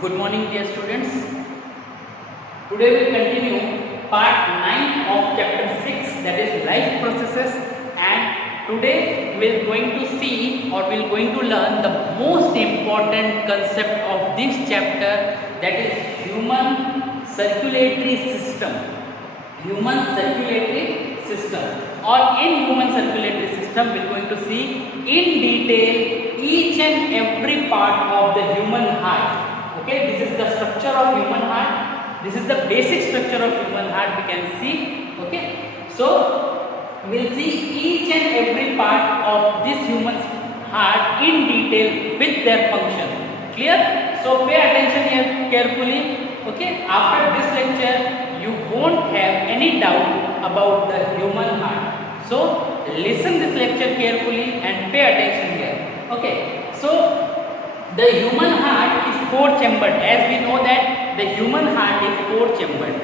Good morning, dear students. Today we continue part 9 of chapter 6, that is life processes, and today we are going to see or we are going to learn the most important concept of this chapter, that is human circulatory system. Human circulatory system, or in human circulatory system we are going to see in detail each and every part of the human heart. Okay, this is the structure of human heart. This is the basic structure of human heart we can see. Okay, so we'll see each and every part of this human heart in detail with their function. Clear? So pay attention here carefully. Okay, after this lecture you won't have any doubt about the human heart. So listen this lecture carefully and pay attention here. Okay, so the human heart is four-chambered. As we know that the human heart is four-chambered.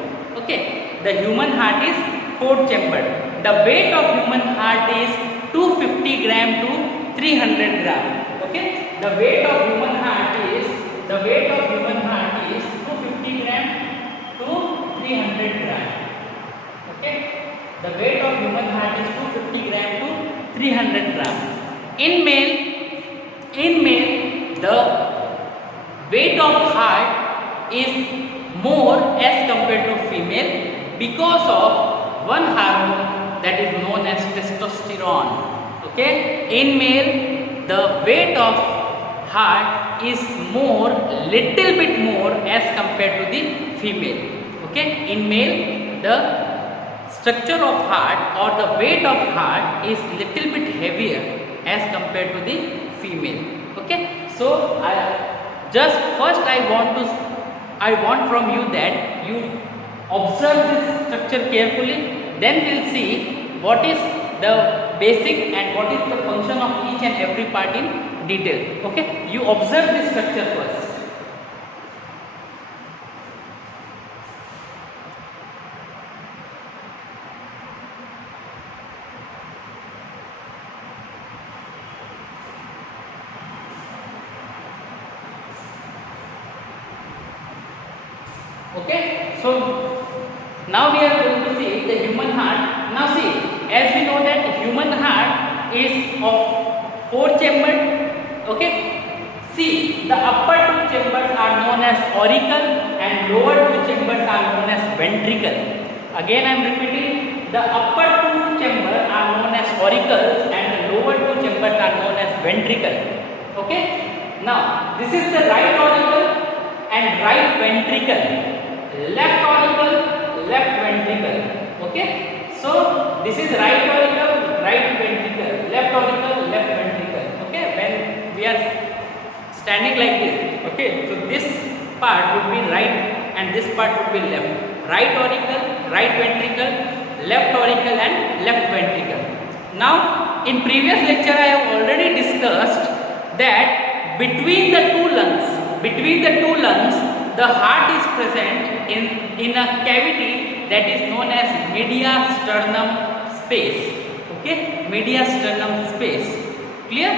Okay, the human heart is four-chambered. The weight of human heart is 250 gram to 300 gram. Okay, the weight of human heart is 250 gram to 300 gram. Okay, the weight of human heart is 250 gram to 300 gram. In male, the weight of heart is more as compared to female because of one hormone that is known as testosterone. Okay, in male the weight of heart is little bit more as compared to the female. Okay, in male the structure of heart or the weight of heart is little bit heavier as compared to the female. Okay, so I want from you that you observe this structure carefully, then we'll see what is the basic and what is the function of each and every part in detail. Okay, you observe this structure first. Okay, so now we are going to see the human heart. Now see, as we know that human heart is of four-chambered. Okay, see, the upper two chambers are known as auricle and lower two chambers are known as ventricle. Again I am repeating, the upper two chambers are known as auricles and the lower two chambers are known as ventricle. Okay, now this is the right auricle and right ventricle. Left auricle, left ventricle. Okay, so this is right auricle, right ventricle, left auricle, left ventricle. Okay, when we are standing like this, okay, so this part would be right and this part would be left. Right auricle, right ventricle, left auricle and left ventricle. Now in previous lecture I have already discussed that between the two lungs the heart is present in a cavity that is known as mediasternum space. Okay, mediasternum space. Clear?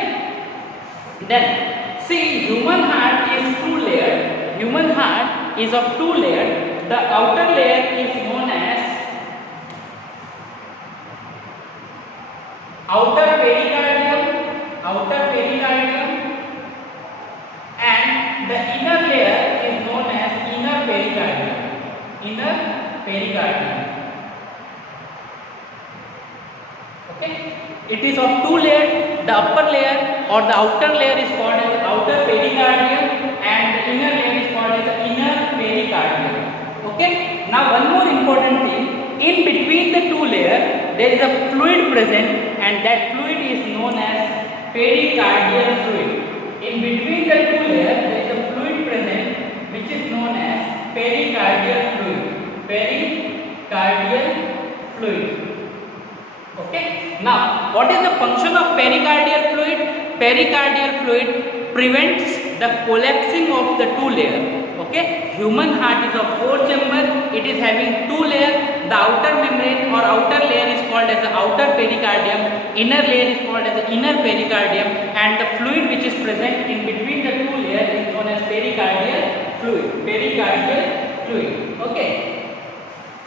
Then see, human heart is two-layered. Human heart is of two layers. The outer layer is known as outer pericardium, and the inner layer is known as inner pericardium. Okay, it is of two layers. The upper layer or the outer layer is called as outer pericardium and the inner layer is called as the inner pericardium. Okay, now one more important thing, in between the two layers there is a fluid present and that fluid is known as pericardial fluid. In between the two layers there is a fluid present which is known as pericardial fluid. Pericardial fluid. Okay. Now, what is the function of pericardial fluid? Pericardial fluid prevents the collapsing of the two layers. Okay. Human heart is of four chamber. It is having two layers. The outer membrane or outer layer is called as the outer pericardium. Inner layer is called as the inner pericardium, and the fluid which is present in between the two layers is known as pericardial fluid, pericardial fluid. Okay.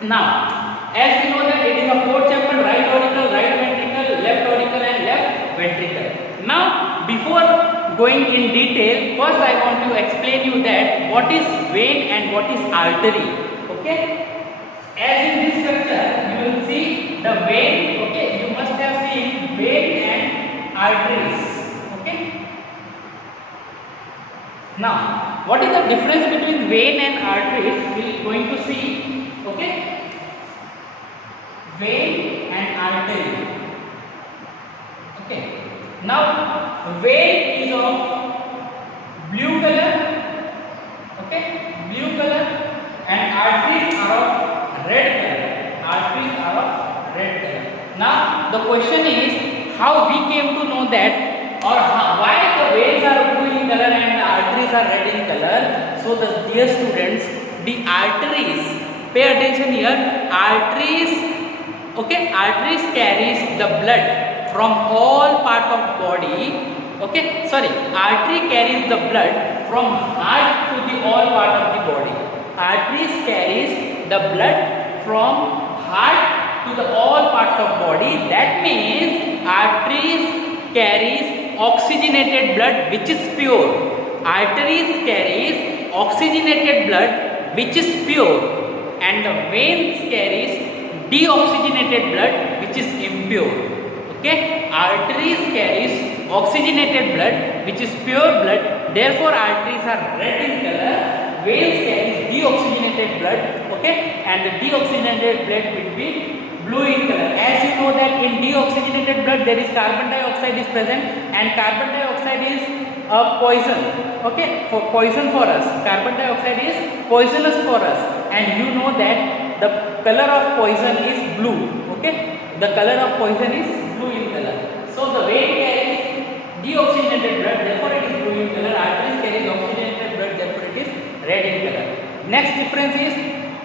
Now, as we know that it is a fourth chapter, right auricle, right ventricle, left auricle and left ventricle. Now, before going in detail, first I want to explain you that what is vein and what is artery. Okay. As in this structure, you will see the vein. Okay, you must have seen vein and arteries. Okay. Now, what is the difference between vein and arteries? We are going to see. Okay. Vein and artery. Okay. Now, vein is of blue color. Okay, blue color, and arteries are of red color. Arteries are of red color. Now, the question is how we came to know that, or why the veins are blue in color and the arteries are red in color. So, the dear students, the arteries, pay attention here, arteries, okay, arteries carries the blood from all part of body. Okay, sorry, artery carries the blood from heart to the all part of the body. Arteries carries the blood from heart to the all parts of body. That means arteries carries oxygenated blood which is pure. Arteries carries oxygenated blood which is pure, and the veins carries deoxygenated blood which is impure. Okay, arteries carries oxygenated blood which is pure blood, therefore arteries are red in color. Veins carries deoxygenated blood, okay, and the deoxygenated blood will be blue in color. As you know that in deoxygenated blood there is carbon dioxide is present, and carbon dioxide is a poison. Okay, for poison for us, carbon dioxide is poisonous for us, and you know that the color of poison is blue. Okay, the color of poison is blue in color. So the vein carries deoxygenated blood, therefore it is blue in color. Arteries carries oxygenated blood, therefore it is red in color. Next difference is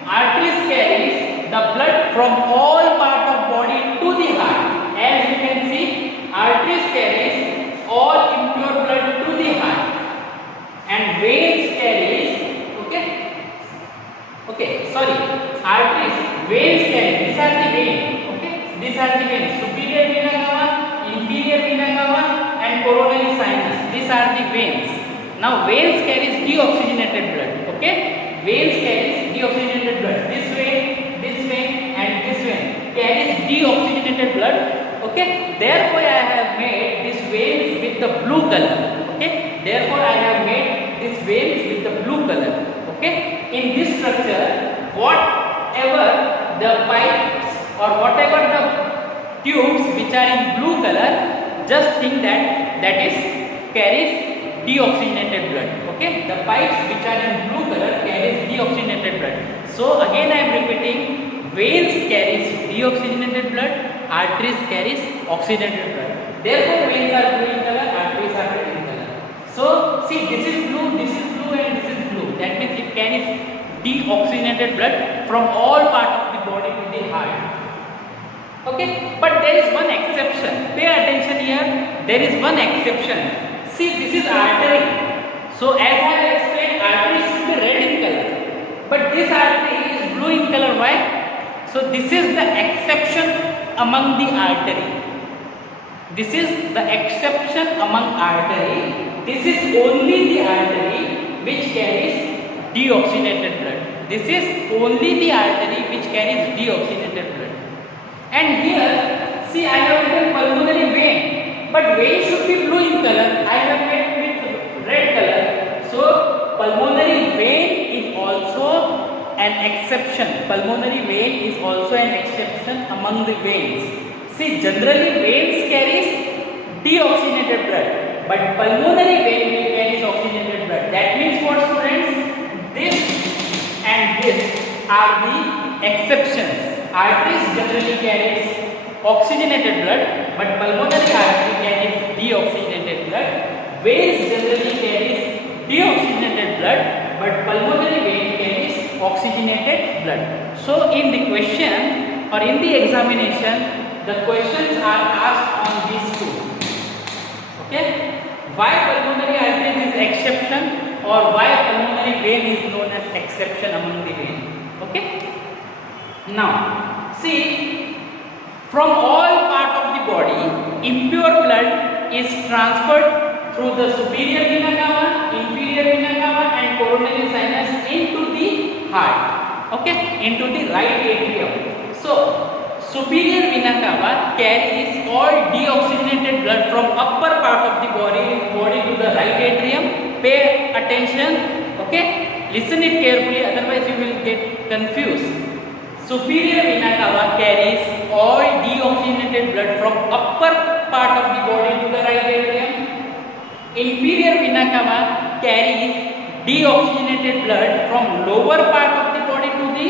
arteries carries the blood from all part of body to the heart. As you can see, arteries carries all impure blood to the heart, and veins carries, arteries, veins carry, these are the veins. Okay, these are the veins, superior vena cava, inferior vena cava and coronary sinus. These are the veins. Now, veins carries deoxygenated blood. Okay, veins carries deoxygenated blood. This vein and this vein carries deoxygenated blood. Okay, therefore I have made these veins with the blue color. Okay, therefore I have made these veins with the blue color. Okay, in this structure, whatever the pipes or whatever the tubes which are in blue color, just think that is carries deoxygenated blood. Okay, the pipes which are in blue color carries deoxygenated blood. So again I am repeating, veins carries deoxygenated blood, arteries carries oxygenated blood. Therefore veins are blue in color, arteries are red in color. So see, this is blue and this is blue. That means it carries deoxygenated blood from all part of the body to the heart. Okay, but there is one exception. Pay attention here. There is one exception. See, this is artery. So as I have explained, artery should be red in color, but this artery is blue in color. Why? So this is the exception among the artery. This is the exception among artery. This is only the artery which carries deoxygenated blood. This is only the artery which carries deoxygenated blood. And here, see, I have written pulmonary vein, but vein should be blue in color. I have made with red color. So pulmonary vein is also an exception. Pulmonary vein is also an exception among the veins. See, generally veins carries deoxygenated blood, but pulmonary vein will carry oxygenated blood. That means what, students? This and this are the exceptions. Arteries generally carries oxygenated blood, but pulmonary artery carries deoxygenated blood. Veins generally carries deoxygenated blood, but pulmonary vein carries oxygenated blood. So in the question or in the examination, the questions are asked on these two. Okay, why pulmonary arteries is exception or why pulmonary vein is known as exception among the vein. Okay. Now see, from all part of the body, impure blood is transferred through the superior vena cava, inferior vena cava and coronary sinus into the heart. Okay, into the right atrium. So superior vena cava carries all deoxygenated blood from upper part of the body to the right atrium. Pay attention. Okay, listen it carefully, otherwise you will get confused. Superior vena cava carries all deoxygenated blood from upper part of the body to the right atrium. Inferior vena cava carries deoxygenated blood from lower part of the body to the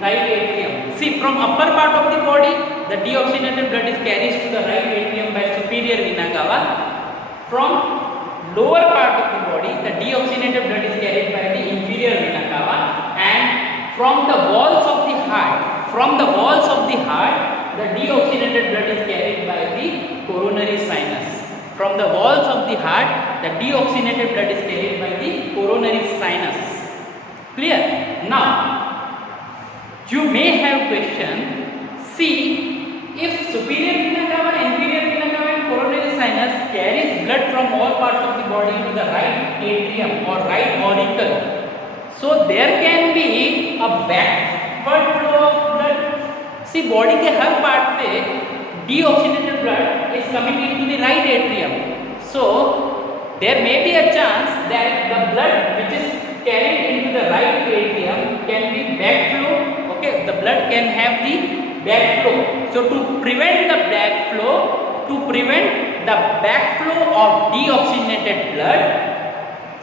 right atrium. See, from upper part of the body, the deoxygenated blood is carried to the right atrium by superior vena cava. From lower part of the body, the deoxygenated blood is carried by the inferior vena cava, and from the walls of the heart, the deoxygenated blood is carried by the coronary sinus. From the walls of the heart, the deoxygenated blood is carried by the coronary sinus. Clear? Now, you may have question. See, if superior vena cava, inferior vena cava and coronary sinus carries blood from all parts of the body to the right atrium or right auricle, so there can be a backward flow of blood. See, body के हर part से deoxygenated blood is coming into the right atrium. So there may be a chance that the blood which is carried into the right atrium can be backflow. Okay, the blood can have the backflow. So to prevent the backflow of deoxygenated blood,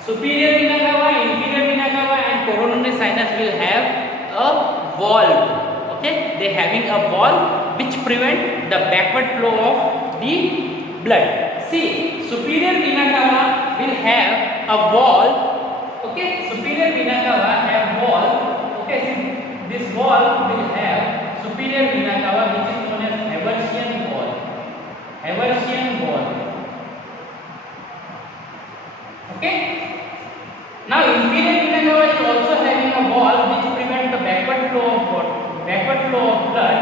superior vena cava, inferior vena cava and coronary sinus will have a valve. Okay, they having a valve which prevent the backward flow of the blood. See, superior vena cava will have a valve. Okay, superior vena cava have valve. Okay, see, this valve will have superior vena cava which is known as Haversian valve. Haversian valve. Okay. Now inferior vena cava is also having a valve which prevent the backward flow of blood,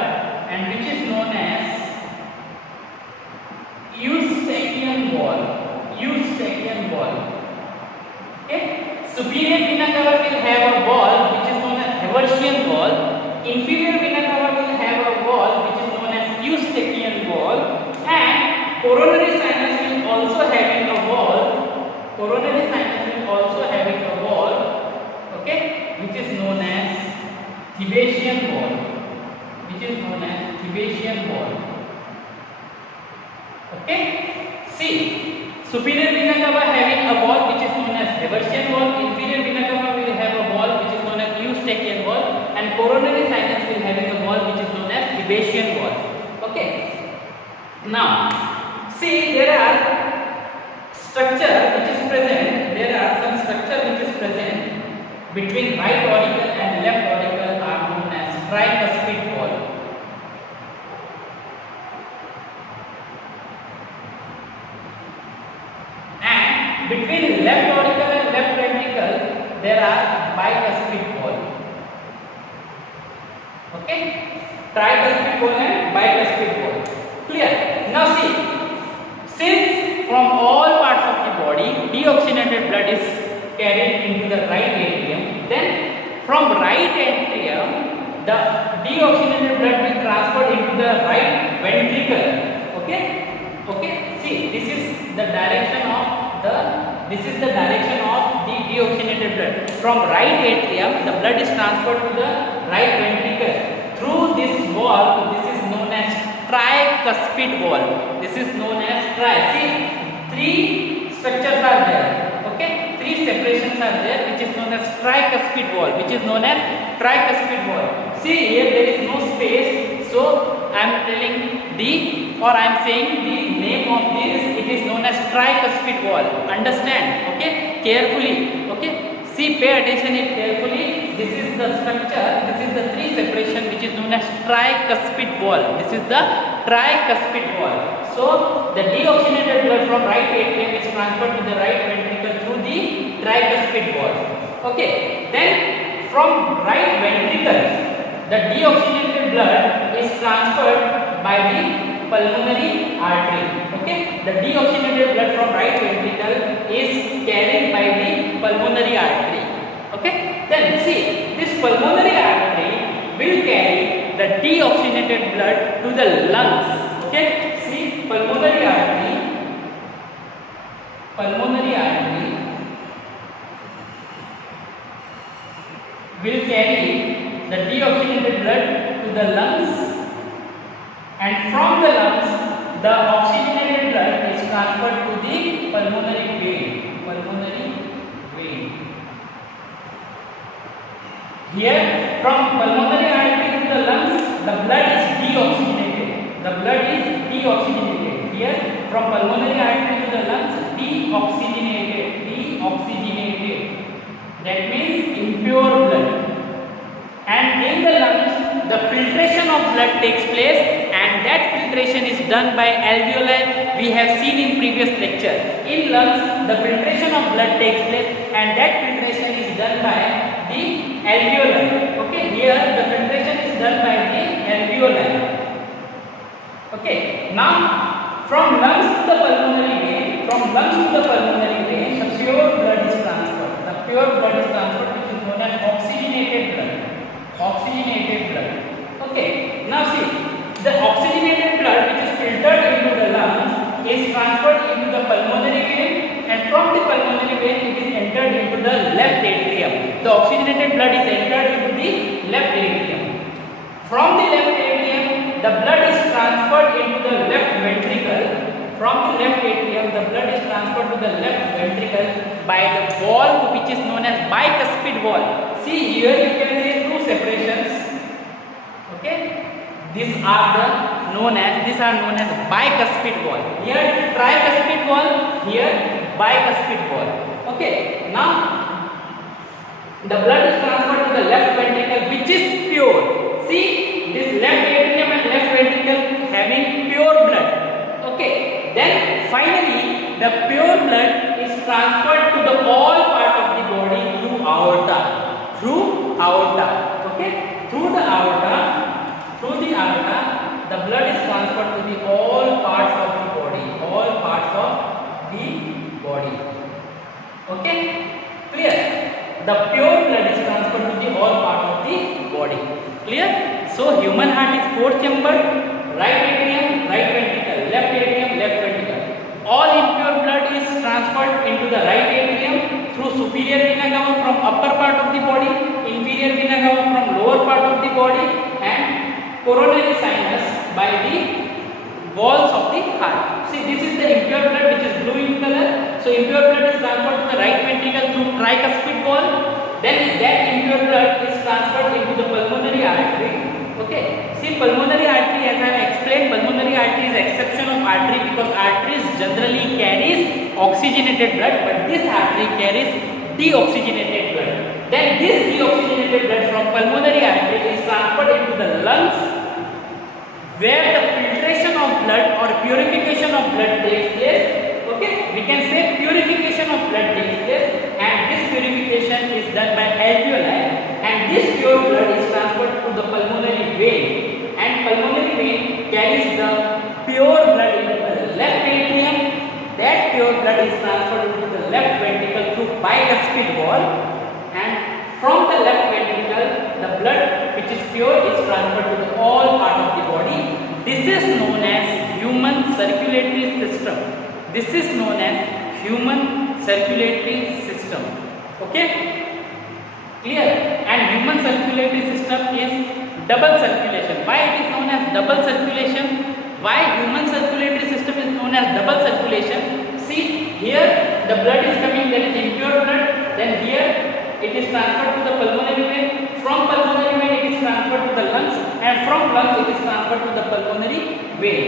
and which is known as Eustachian valve. Eustachian valve. Okay. Superior vena cava will have a valve which is known as Haversian valve. Inferior vena cava will have a valve which is known as Eustachian valve, and coronary sinus will also having a valve. Coronary sinus will also having a valve. Okay, which is known as Thebesian valve. Okay. See, superior vena cava having a valve which is known as Haversian valve, inferior vena cava will have a valve which is known as Eustachian valve, and coronary sinus will having a valve which is known as Thebesian valve. Okay. Now, see, there are some structure which is present between right auricle and left auricle are known as tricuspid valve. Between left auricle and left ventricle, there are bicuspid valve. Okay, tricuspid valve and bicuspid valve. Clear? Now see, since from all parts of the body deoxygenated blood is carried into the right atrium, then from right atrium the deoxygenated blood will transfer into the right ventricle. Okay. Okay. See, this is the direction of the deoxygenated blood. From right atrium, the blood is transferred to the right ventricle through this valve. This is known as tricuspid valve. This is known as See, three structures are there. Okay, three separations are there, which is known as tricuspid valve. See, here there is no space, so I am telling I am saying the name of this. It is known as tricuspid valve. Understand? Okay, carefully. Okay, see, pay attention it carefully. This is the structure. This is the three separation which is known as tricuspid valve. So the deoxygenated blood from right atrium is transferred to the right ventricle through the tricuspid bicuspid wall. Okay, then from right ventricle, the deoxygenated blood is transferred by the pulmonary artery. Okay, the deoxygenated blood from right ventricle is carried by the pulmonary artery. Okay, then see, this pulmonary artery will carry the deoxygenated blood to the lungs. Okay, see, pulmonary artery will carry the deoxygenated blood to the lungs, and from the lungs the oxygenated blood is transferred to the pulmonary vein. Here, from pulmonary artery to the lungs, the blood is deoxygenated. Here, from pulmonary artery to the lungs, deoxygenated. That means impure blood. And in the lungs, the filtration of blood takes place, and that filtration is done by alveoli. We have seen in previous lecture. In lungs, the filtration of blood takes place, and that filtration is done by the alveoli. Okay, here the filtration is done by the alveoli. Okay, now from lungs to the pulmonary vein, the pure blood is transferred. Which is known as oxygenated blood. Okay, now see, the oxygenated blood which is filtered into the lungs is transferred into the pulmonary vein, and from the pulmonary vein it is entered into the left atrium. The oxygenated blood is entered into the left atrium. From the left atrium, the blood is transferred into the left ventricle. From the left atrium, the blood is transferred to the left ventricle by the valve which is known as bicuspid valve. See, here you can see two separations. Okay, these are known as bicuspid valve. Here tricuspid valve, here bicuspid valve. Okay, now the blood is transferred to the left ventricle, which is pure. See, this left atrium and left ventricle having pure blood. Okay, then finally the pure blood is transferred to the all part of the body through aorta. Okay, through the aorta, the blood is transferred to the all parts of the body. Okay, clear? The pure blood is transferred to the all part of the body. Clear? So human heart is 4 chamber, right atrium, right ventricle, left atrium, left ventricle. All impure blood is transferred into the right atrium through superior vena cava from upper part of the body, inferior vena cava from lower part of the body, and coronary sinus by the walls of the heart. See, this is the impure blood which is blue in color. So impure blood is transferred to the right ventricle through tricuspid valve. Then that impure blood is transferred into the pulmonary artery. Okay, see, pulmonary artery, as I have explained, pulmonary artery is exception of artery because arteries generally carries oxygenated blood, but this artery carries deoxygenated blood. Then this deoxygenated blood from pulmonary artery is transferred into the lungs, where the filtration of blood or purification of blood takes place. Okay, we can say purification of blood takes place, and this purification is done by alveoli, and this pure blood is transferred to the pulmonary vein, and pulmonary vein carries the pure blood into the left atrium. That pure blood is transferred to the left ventricle through bicuspid valve, and from the left ventricle the blood which is pure is transferred to the all part of the body. This is known as human circulatory system. Okay, clear? And human circulatory system is double circulation. Why it is known as double circulation? Why human circulatory system is known as double circulation? See, here the blood is coming, there is impure blood, then here it is transferred to the pulmonary vein, from pulmonary vein it is transferred to the lungs, and from lungs it is transferred to the pulmonary vein.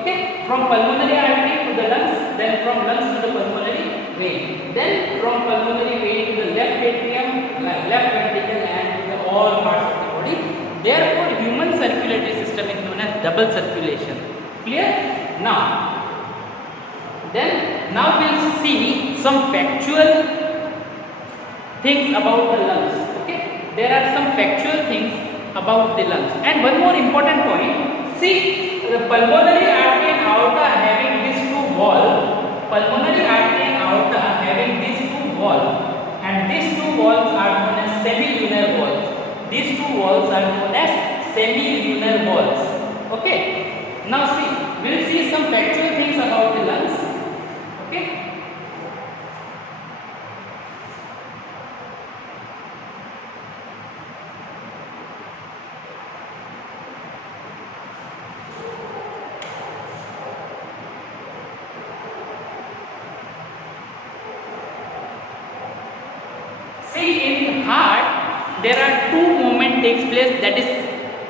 Okay, from pulmonary artery to the lungs, then from lungs to the pulmonary vein, then from pulmonary vein to the left atrium, left ventricle, and to the all parts of the body. Therefore human circulatory system is known as double circulation. Clear? Now we'll see some factual things about the lungs. Okay, there are some factual things about the lungs. And one more important point, see, the pulmonary artery and aorta having these two walls, pulmonary artery and aorta having these two walls, and these two walls are known as semilunar walls. These two walls are known as semilunar walls. Okay, now see, we'll see some factual things about the lungs. Okay, see, in heart there are two movement takes place, that is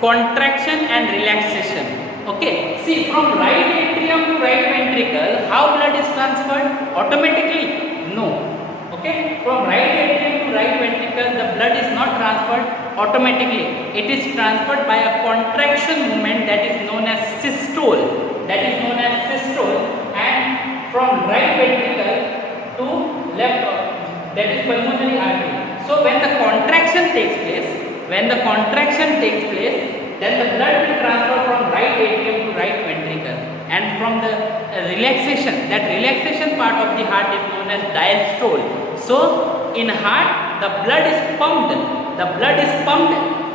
contraction and relaxation. Okay, see, from right atrium to right ventricle, how blood is transferred? Automatically? No. Okay, from right atrium to right ventricle, the blood is not transferred automatically. It is transferred by a contraction movement that is known as systole. That is known as systole. And from right ventricle to left, that is pulmonary artery. So when the contraction takes place, then the blood will transfer from right atrium to right ventricle, and from the relaxation, that relaxation part of the heart is known as diastole. So in heart, the blood is pumped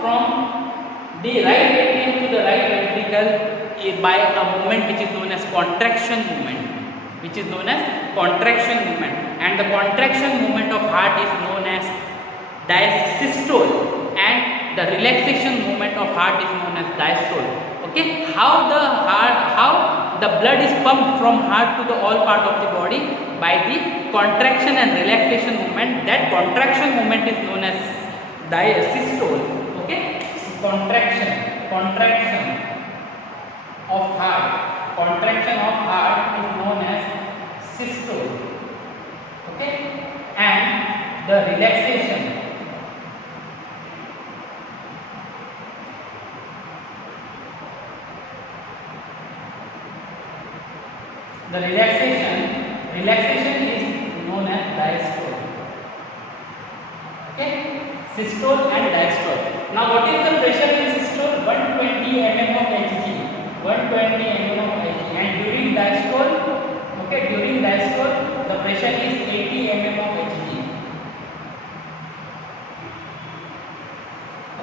from the right atrium to the right ventricle by a movement which is known as contraction movement, and the contraction movement of heart is known as systole, and the relaxation movement of heart is known as diastole. Okay, how the blood is pumped from heart to the all part of the body? By the contraction and relaxation movement. That contraction movement is known as systole. Okay, contraction of heart is known as systole. Okay, and the relaxation is known as diastole. Okay, systole and diastole. Now what is the pressure in systole? 120 mm of Hg, and during diastole, the pressure is 80 mm of Hg.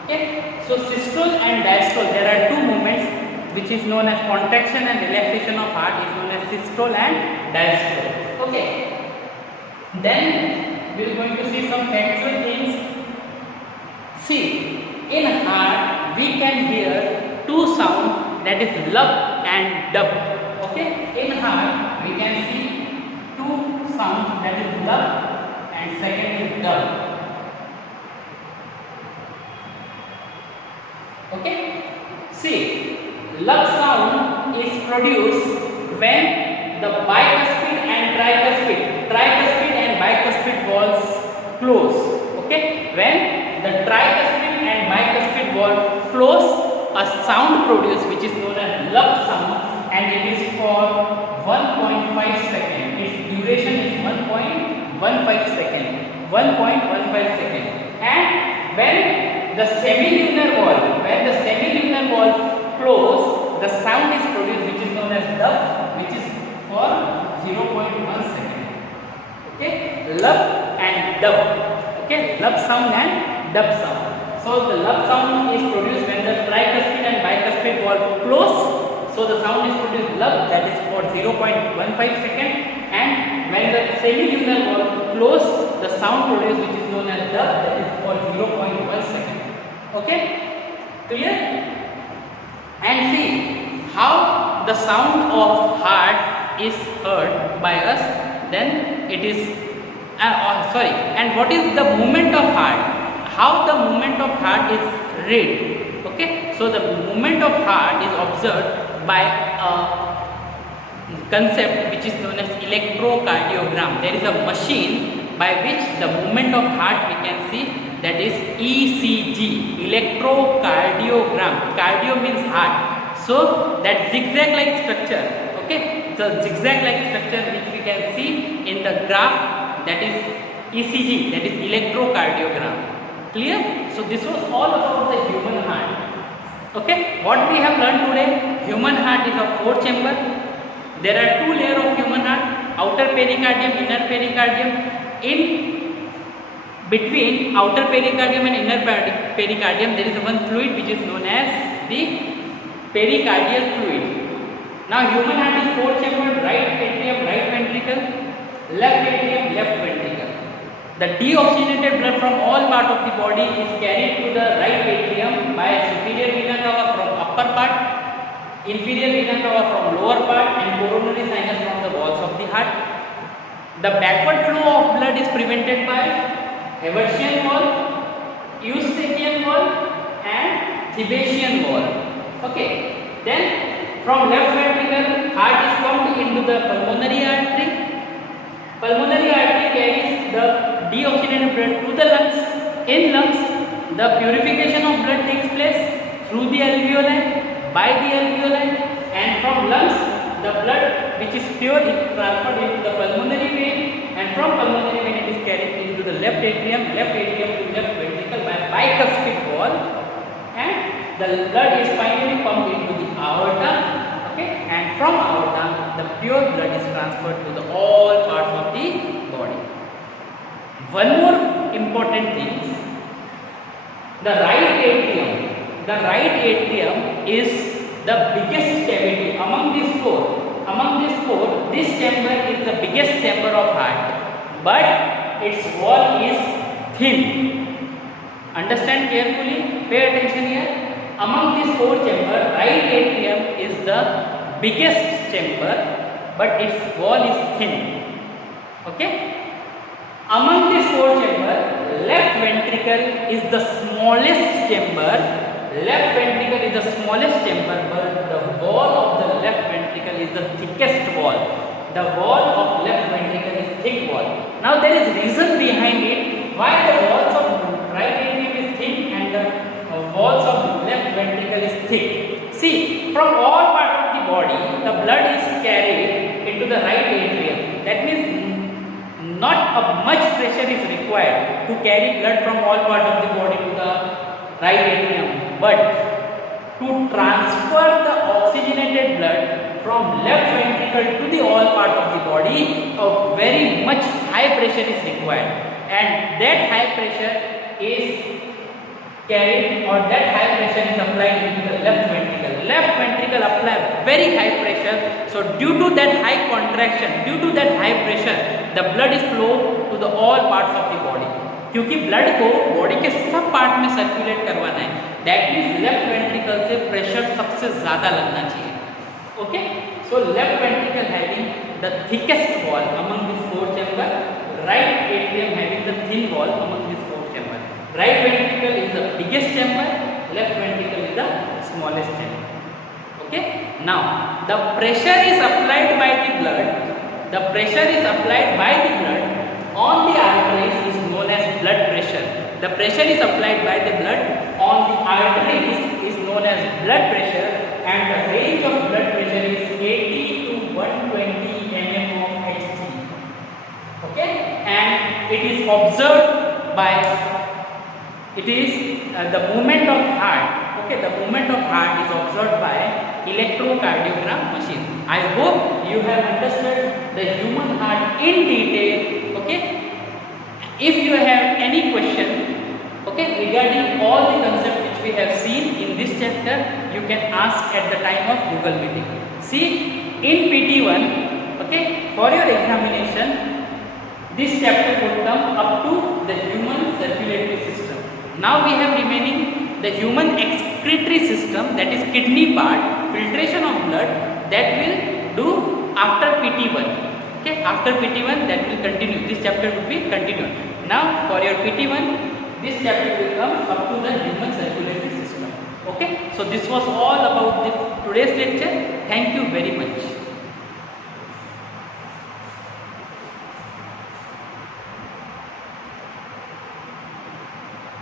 Okay, so systole and diastole, there are two movements which is known as contraction and relaxation of heart is known as systole and diastole. Okay, then we are going to see some factual things. See, in heart we can hear two sounds, that is lub and dub. Okay, in heart we can see two sounds, that is lub and second is dub. Okay, see, lub sound is produced when the bicuspid and bicuspid walls close. Okay, when the tricuspid and bicuspid wall close, a sound produced which is known as lub sound, and it is for 1.5 seconds. Its duration is 1.15 seconds. And when the semilunar wall close, the sound is produced which is known as dub, which is for 0.1 second. Okay, lub and dub. Okay, lub sound and dub sound. So the lub sound is produced when the tricuspid and bicuspid wall close. So the sound is produced lub, that is for 0.15 second, and when the semilunar wall close, the sound produced which is known as dub, that is for 0.1 second. Okay, clear? And see how the sound of heart is heard by us. Then it is and what is the movement of heart? How the movement of heart is read? Okay, so the movement of heart is observed by a concept which is known as electrocardiogram. There is a machine by which the movement of heart we can see, that is ECG, electrocardiogram. Cardio means heart. So that zigzag like structure, okay, so zigzag like structure which we can see in the graph, that is ECG, that is electrocardiogram. Clear? So this was all about the human heart. Okay, what we have learned today, human heart is a 4-chamber. There are 2 layers of human heart, outer pericardium, inner pericardium. In between outer pericardium and inner pericardium, there is one fluid which is known as the pericardial fluid. Now human heart is 4-chambered, right atrium, right ventricle, left atrium, left ventricle. The deoxygenated blood from all parts of the body is carried to the right atrium by superior vena cava from upper part, inferior vena cava from lower part, and coronary sinus from the walls of the heart. The backward flow of blood is prevented by Haversian wall, Eustachian wall, and Thebesian wall. Okay. Then from left ventricle, heart is pumped into the pulmonary artery. Pulmonary artery carries the deoxygenated blood to the lungs. In lungs, the purification of blood takes place through the alveoli, by the alveoli, and from lungs, the blood which is pure is transferred into the pulmonary vein, and from pulmonary vein it is carried into the left atrium to left ventricle by bicuspid wall, and the blood is finally pumped into the aorta. Okay, and from aorta, the pure blood is transferred to the all parts of the body. One more important thing, the right atrium. The right atrium is the biggest cavity among these four. Among these four, this chamber is the biggest chamber of heart, but its wall is thin. Understand carefully, pay attention here. Among these 4 chambers, right atrium is the biggest chamber, but its wall is thin. Okay? Among these 4 chambers, left ventricle is the smallest chamber. Left ventricle is the smallest chamber, but the wall of the left ventricle is the thickest wall. The wall of left ventricle is thick wall. Now there is reason behind it why the walls of right atrium is thin and the walls of left ventricle is thick. See, from all parts of the body, the blood is carried into the right atrium. That means not a much pressure is required to carry blood from all parts of the body to the right atrium. But to transfer the oxygenated blood from left ventricle to the all part of the body, a very much high pressure is required, and that high pressure is carried, or that high pressure is applied into the left ventricle. Left ventricle apply very high pressure. So due to that high contraction, due to that high pressure, the blood is flow to the all parts of the body. क्योंकि blood को body के सब part में circulate करवाना है, that means left ventricle से pressure सबसे ज्यादा लगना चाहिए. Okay, so left ventricle having the thickest wall among this 4 chamber, right atrium having the thin wall among this 4 chamber. Right ventricle is the biggest chamber, left ventricle is the smallest chamber. Okay, now the pressure is applied by the blood. The pressure is applied by the blood on the arteries is known as blood pressure. The pressure is applied by the blood on the arteries is known as blood pressure, and the range of blood pressure is 80 to 120 mm of Hg. Okay, and it is observed by the movement of heart. Okay, the movement of heart is observed by electrocardiogram machine. I hope you have understood the human heart in detail. Okay, if you have any question, okay, regarding all the concepts which we have seen in this chapter, you can ask at the time of Google meeting. See, in PT1, okay, for your examination, this chapter would come up to the human circulatory system. Now we have remaining the human excretory system, that is kidney part, filtration of blood, that will do after PT1. Okay, after PT1 that will continue. This chapter will be continued. Now for your PT1, this chapter will come up to the human circulatory system. Okay, so this was all about the today's lecture. Thank you very much.